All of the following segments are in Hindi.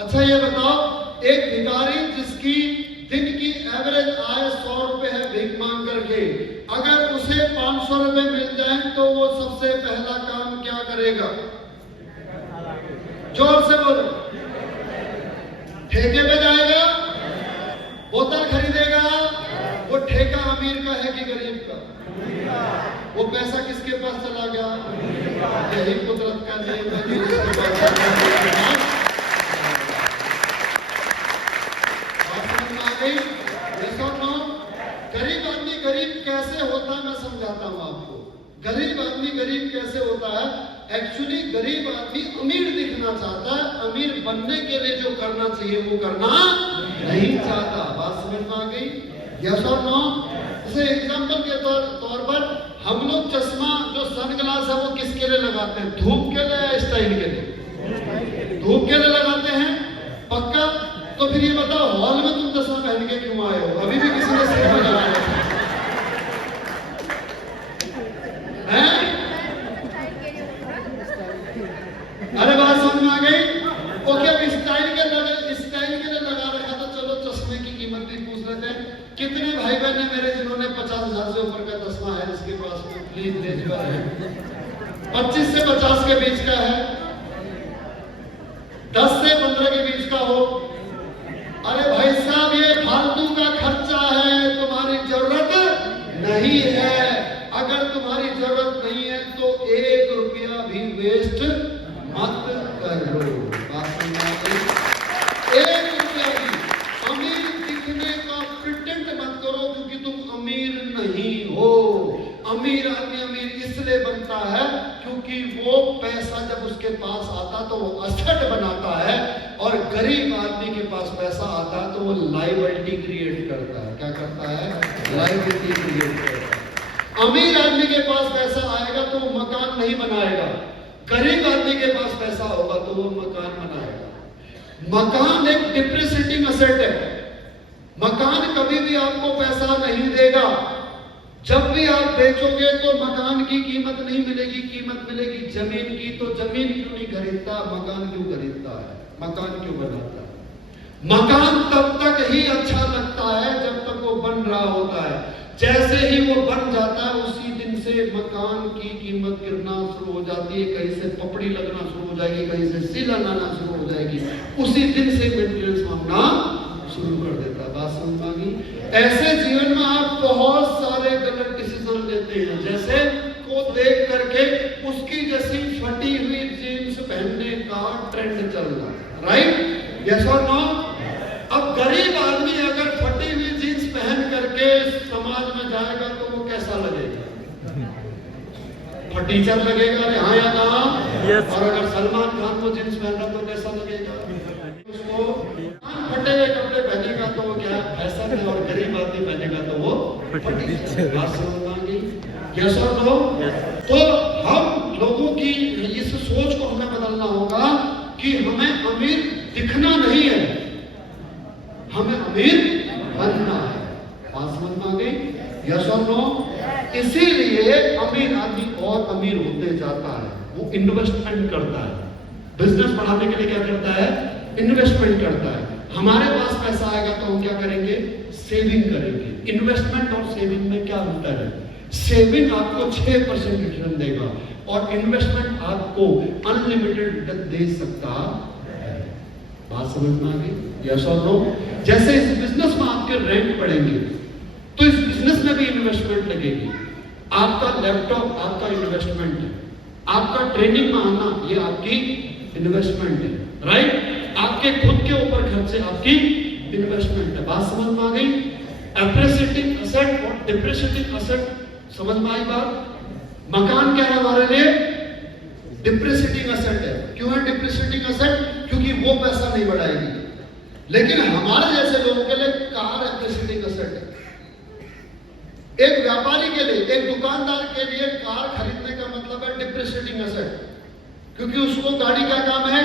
अच्छा ये बताओ, एक भिखारी जिसकी दिन की एवरेज आय 100 रुपए है भीख मांग करके, अगर उसे 500 रुपए मिल जाए तो वो सबसे पहला काम क्या करेगा? जोर से बोलो। ठेके पे जाएगा, बोतल खरीदेगा। वो ठेका अमीर का है कि गरीब का? वो पैसा किसके पास चला गया? यही कुदरत का नियम है। गरीब आदमी गरीब कैसे होता है मैं समझाता हूं आपको। गरीब आदमी गरीब कैसे होता है? एक्चुअली गरीब आदमी अमीर दिखना चाहता है, अमीर बनने के लिए जो करना चाहिए वो करना नहीं चाहता। बात समझ में आ गई? यस और नो? जैसे एग्जांपल के तौर पर हम लोग चश्मा जो सनग्लास है वो किसके लिए लगाते हैं? धूप के लिए या स्टाइल के लिए? धूप के लिए लगाते हैं पक्का। तो फिर ये बताओ, हॉल में तुम चश्मा पहन के क्यों आए हो? अभी भी किसी ने सिर में लगाया है? अरे बात समझ में आ गई? ओके, अब स्टाइल के लिए लगा रखा तो चलो चश्मे की कीमत भी पूछ लेते हैं। कितने भाई बहन है मेरे जिन्होंने 50,000 से ऊपर का चश्मा है? जिसके पास में प्लीज ले जो है 25 से 50 के बीच का है, 10 से 15 के बीच का हो। अरे भाई साहब, ये फालतू का खर्चा है, तुम्हारी जरूरत नहीं है। अगर तुम्हारी जरूरत नहीं है तो 1 रुपया भी वेस्ट मत करो। 1 रुपया भी अमीर दिखने का प्रिटेंड मत करो, क्योंकि तुम अमीर नहीं हो। अमीर आदमी अमीर इसलिए बनता है क्योंकि वो पैसा जब उसके पास आता तो वो असेट बनाता है, और गरीब आदमी के पास पैसा आता है तो वो लायबिलिटी क्रिएट करता है। क्या करता है? लायबिलिटी क्रिएट करता है। अमीर आदमी के पास पैसा आएगा तो वो मकान नहीं बनाएगा, गरीब आदमी के पास पैसा होगा तो वो मकान बनाएगा। मकान एक डिप्रिसिएटिंग असेट है। मकान कभी भी आपको पैसा नहीं देगा। जब भी आप बेचोगे तो मकान की कीमत नहीं मिलेगी, कीमत मिलेगी जमीन की। तो जमीन क्यों नहीं खरीदता? मकान क्यों खरीदता है? मकान क्यों बनाता है? मकान तब तक ही अच्छा लगता है जब तक वो बन रहा होता है। जैसे ही वो बन जाता है उसी दिन से मकान की कीमत गिरना शुरू हो जाती है। कहीं से पपड़ी लगना शुरू हो जाएगी, कहीं से सीलन आना शुरू हो जाएगी। उसी दिन से मेंटेनेंस मांगना शुरू कर देता है। बात समझ में आ गई? ऐसे जीवन में आप बहुत सारे गलत डिसीजन लेते हैं। जैसे को देख करके उसकी जैसी फटी हुई जीन्स पहनने का ट्रेंड चल रहा है, राइट? यस और नो? अब गरीब आदमी अगर फटी हुई जीन्स पहन करके समाज में जाएगा तो वो कैसा लगेगा? फटीचर लगेगा, अरे हाँ या ना? yes. और अगर सलमान खान को जीन्स पहन रहा तो कैसा लगेगा? उसको फटे हुए कपड़े पहनेगा तो वो क्या फैशन है, और गरीब आदमी पहनेगा तो वो फटीचर। बात समझ में आ गई? यस और नो? तो हम लोगों की इस सोच को हमें बदलना होगा कि हमें अमीर दिखना नहीं है, हमें अमीर बनना है। बात समझ में आ गई? यस और नो? इसीलिए अमीर आदमी और अमीर होते जाता है। वो इन्वेस्टमेंट करता है, बिजनेस बढ़ाने के लिए क्या करता है? इन्वेस्टमेंट करता है। हमारे पास पैसा आएगा तो हम क्या करेंगे? सेविंग करेंगे। इन्वेस्टमेंट और सेविंग में क्या अंतर है? सेविंग आपको 6% रिटर्न देगा और इन्वेस्टमेंट आपको अनलिमिटेड रिटर्न दे सकता है। बात समझ में आ गई? यस और नो? जैसे इस बिजनेस में आपके रेंट बढ़ेंगे तो इस बिजनेस में भी इन्वेस्टमेंट लगेगी। आपका लैपटॉप आपका इन्वेस्टमेंट है, आपका ट्रेनिंग में आना ये आपकी इन्वेस्टमेंट है, राइट? आपके खुद के ऊपर खर्चे आपकी इन्वेस्टमेंट है। बात समझ में आ गई? एप्रिसिएटिंग असेट और डिप्रिसिएटिंग असेट समझ में आई बात? मकान क्या है हमारे लिए? डिप्रिसिएटिंग असेट है। क्यों है डिप्रिसिएटिंग असेट? क्योंकि वो पैसा नहीं बढ़ाएगी। लेकिन हमारे जैसे लोगों के लिए कार एप्रिसिएटिंग असेट है। एक व्यापारी के लिए, एक दुकानदार के लिए कार खरीदने का मतलब है डिप्रिसिएटिंग असेट, क्योंकि उसको गाड़ी का काम है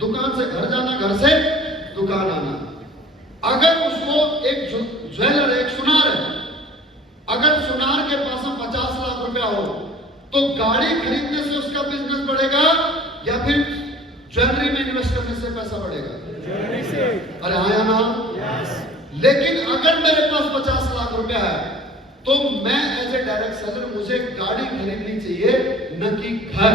दुकान से घर जाना, घर से दुकान आना। अगर उसको एक ज्वेलर है, एक सुनार है, अगर सुनार के पास में 50 लाख रुपया हो तो गाड़ी खरीदने से उसका बिजनेस बढ़ेगा या फिर ज्वेलरी में इन्वेस्ट करने से पैसा बढ़ेगा? अरे हाँ या ना? लेकिन अगर मेरे पास 50 लाख रुपया है तो मैं एज ए डायरेक्ट सेलर मुझे गाड़ी खरीदनी चाहिए, न कि घर।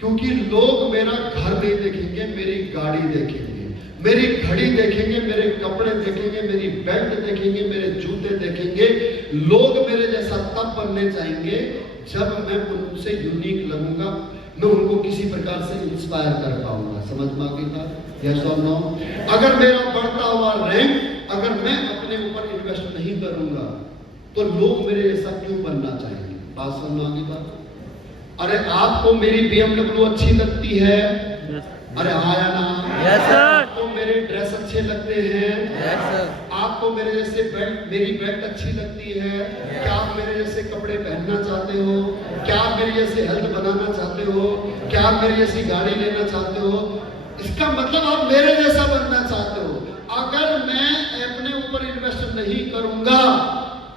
क्योंकि लोग मेरा घर नहीं देखेंगे, मेरी गाड़ी देखेंगे, मेरी घड़ी देखेंगे, मेरे कपड़े देखेंगे, मेरी बेल्ट देखेंगे, मेरे जूते देखेंगे। लोग मेरे जैसा तब बनने चाहेंगे जब मैं उनसे यूनिक लगूंगा, मैं उनको किसी प्रकार से इंस्पायर कर पाऊंगा। समझ में आ गई बात? यस और नो? अगर मेरा बढ़ता हुआ रैंक, अगर मैं अपने ऊपर इन्वेस्ट नहीं करूंगा तो लोग मेरे जैसा क्यों बनना चाहेंगे? बात समझ में आ गई बात? अरे आपको मेरी BMW अच्छी लगती है? अरे हाँ या ना? Yes sir. आपको मेरे ड्रेस अच्छे लगते हैं? Yes sir. आपको मेरे जैसे मेरी बेल्ट अच्छी लगती है? क्या आप मेरे जैसे कपड़े पहनना चाहते हो? क्या आप मेरे जैसे हेल्थ बनाना चाहते हो? क्या आप मेरी जैसी गाड़ी लेना चाहते हो? इसका मतलब आप मेरे जैसा बनना चाहते हो। अगर मैं अपने ऊपर इन्वेस्ट नहीं करूंगा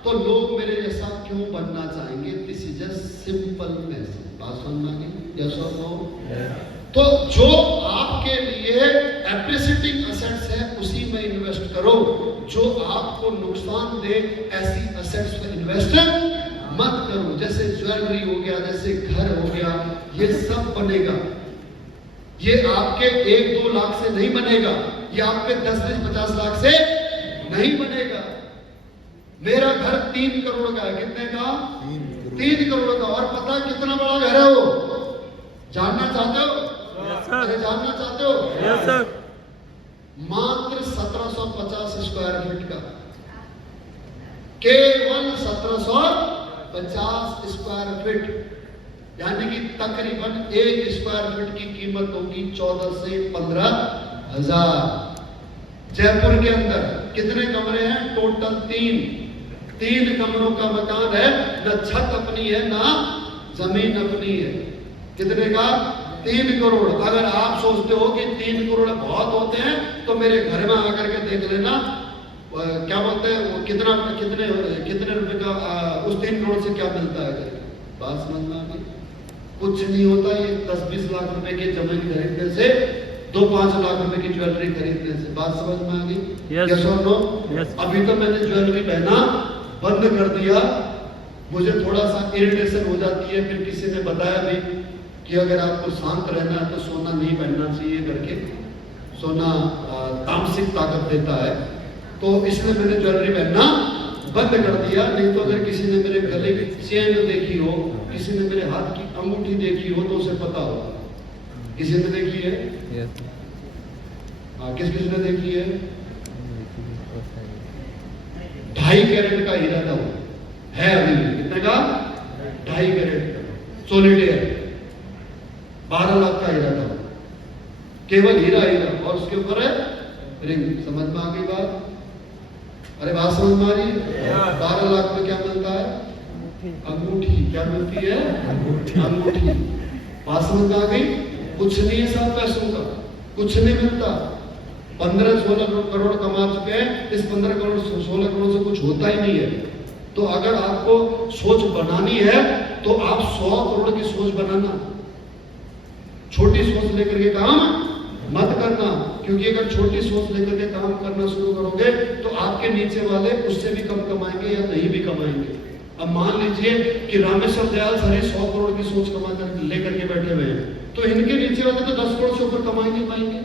तो लोग मेरे जैसा क्यों बनना चाहेंगे? This is a simple message. बात समझ में आ गई? यस और नो? तो जो आपके लिए एप्रिसिएटिंग एसेट्स है उसी में इन्वेस्ट करो। जो आपको नुकसान दे ऐसी एसेट्स में इन्वेस्ट मत करो। जैसे ज्वेलरी हो गया, जैसे घर हो गया, ये सब बनेगा। ये आपके 1-2 लाख से नहीं बनेगा, ये आपके 10-50 लाख से नहीं बनेगा। मेरा घर 3 करोड़ का है। कितने का? 3 करोड़ का। और पता कितना बड़ा घर है वो? जानना चाहते हो? अरे जानना चाहते हो? Yes sir. मात्र 1750 स्क्वायर फीट का, केवल 1750 स्क्वायर फीट, यानी कि तकरीबन 1 स्क्वायर फीट की कीमत होगी 14 से 15 हजार। जयपुर के अंदर कितने कमरे हैं? टोटल 3 कमरों का मकान है। न छत अपनी है, ना जमीन अपनी है। कितने का? 3 करोड़। अगर आप सोचते हो कि 3 करोड़ बहुत होते हैं तो मेरे घर में आकर के देख लेना, क्या बोलते हैं वो, कितने रुपए का उस 3 करोड़ से क्या मिलता है। बात समझ में आ गई? कुछ नहीं होता। ये 10-20 लाख रुपए की जमीन खरीदने से, 2-5 लाख रुपए की ज्वेलरी खरीदने से। बात समझ में आ गई? यस और नो? अभी तो मैंने ज्वेलरी पहना बंद कर दिया। मुझे थोड़ा सा इरिटेशन हो जाती है। फिर किसी ने बताया भी कि अगर आपको शांत रहना है तो सोना नहीं पहनना चाहिए करके, सोना तामसिक ताकत देता है। तो इसलिए मैंने ज्वेलरी पहनना बंद कर दिया। नहीं तो अगर किसी ने मेरे गले की चेन देखी हो, किसी ने मेरे हाथ की अंगूठी देखी हो तो उसे पता हो। किसी ने देखी है? किस ने देखी है? 2.5 कैरेट का हीरा था वो, है अभी भी। कितने का? 2.5 कैरेट का सोलिडेयर, 12 लाख का हीरा था, केवल हीरा। और उसके ऊपर है रिंग। समझ में आ गई बात? अरे बात समझ में आ रही है? 12 लाख में क्या मिलता है? अंगूठी। क्या मिलती है? अंगूठी। बात समझ में आ गई? कुछ नहीं है सब पैसों का, कुछ नहीं मिलता। 15-16 करोड़ कमा चुके हैं। इस 15 करोड़ 16 करोड़ से कुछ होता ही नहीं है। तो अगर आपको सोच बनानी है तो आप 100 करोड़ की सोच बनाना। छोटी सोच लेकर के काम मत करना, क्योंकि अगर छोटी सोच लेकर के काम करना शुरू करोगे तो आपके नीचे वाले उससे भी कम कमाएंगे या नहीं भी कमाएंगे। अब मान लीजिए कि रामेश्वर दयाल सारे 100 करोड़ की सोच कमा कर लेकर के बैठे हुए हैं, तो इनके नीचे वाले तो 10 करोड़ से ऊपर कमाएंगे पाएंगे।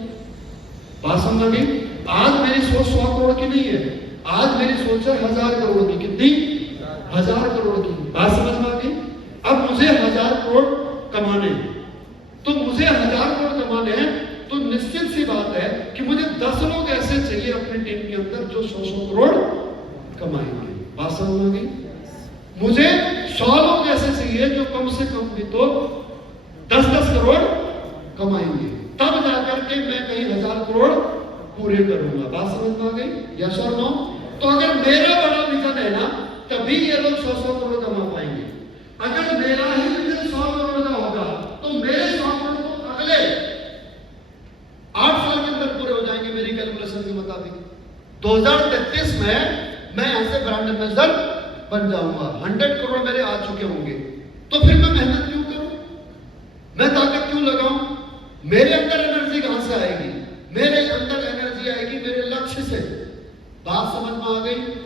बात समझ गई? आज मेरी सोच 100 करोड़ की नहीं है, आज मेरी सोच है 1000 करोड़ की। कितनी? 1000 करोड़ की। बात समझ में आ गई? अब मुझे 1000 करोड़ कमाने, तो मुझे 1000 करोड़ कमाने हैं तो निश्चित सी बात है कि मुझे 10 लोग ऐसे चाहिए अपनी टीम के अंदर जो 100 करोड़ कमाएंगे। बात समझ में आ गई? मुझे 100 लोग ऐसे चाहिए जो कम से कम भी तो 10-10 करोड़ कमाएंगे, तब जाकर के मैं कहीं 1000 करोड़ पूरे करूंगा। बात समझ में आ गई? यस और नो? तो अगर मेरा बड़ा विजन है ना, तभी ये लोग 100 करोड़ कमा पाएंगे। अगर मेरा ही विजन 100 करोड़ का होगा तो मेरे 100 करोड़ तो अगले 8 साल के अंदर पूरे हो जाएंगे मेरी कैलकुलेशन के मुताबिक। 2033 में मैं ऐसे ब्रांड एम्बेसडर बन जाऊंगा। 100 करोड़ मेरे आ चुके होंगे। तो फिर मैं मेहनत क्यों करूं? मैं ताकत क्यों लगाऊं? मेरे अंदर एनर्जी कहां से आएगी? मेरे जाएगी मेरे लक्ष्य से। बात समझ में आ गई?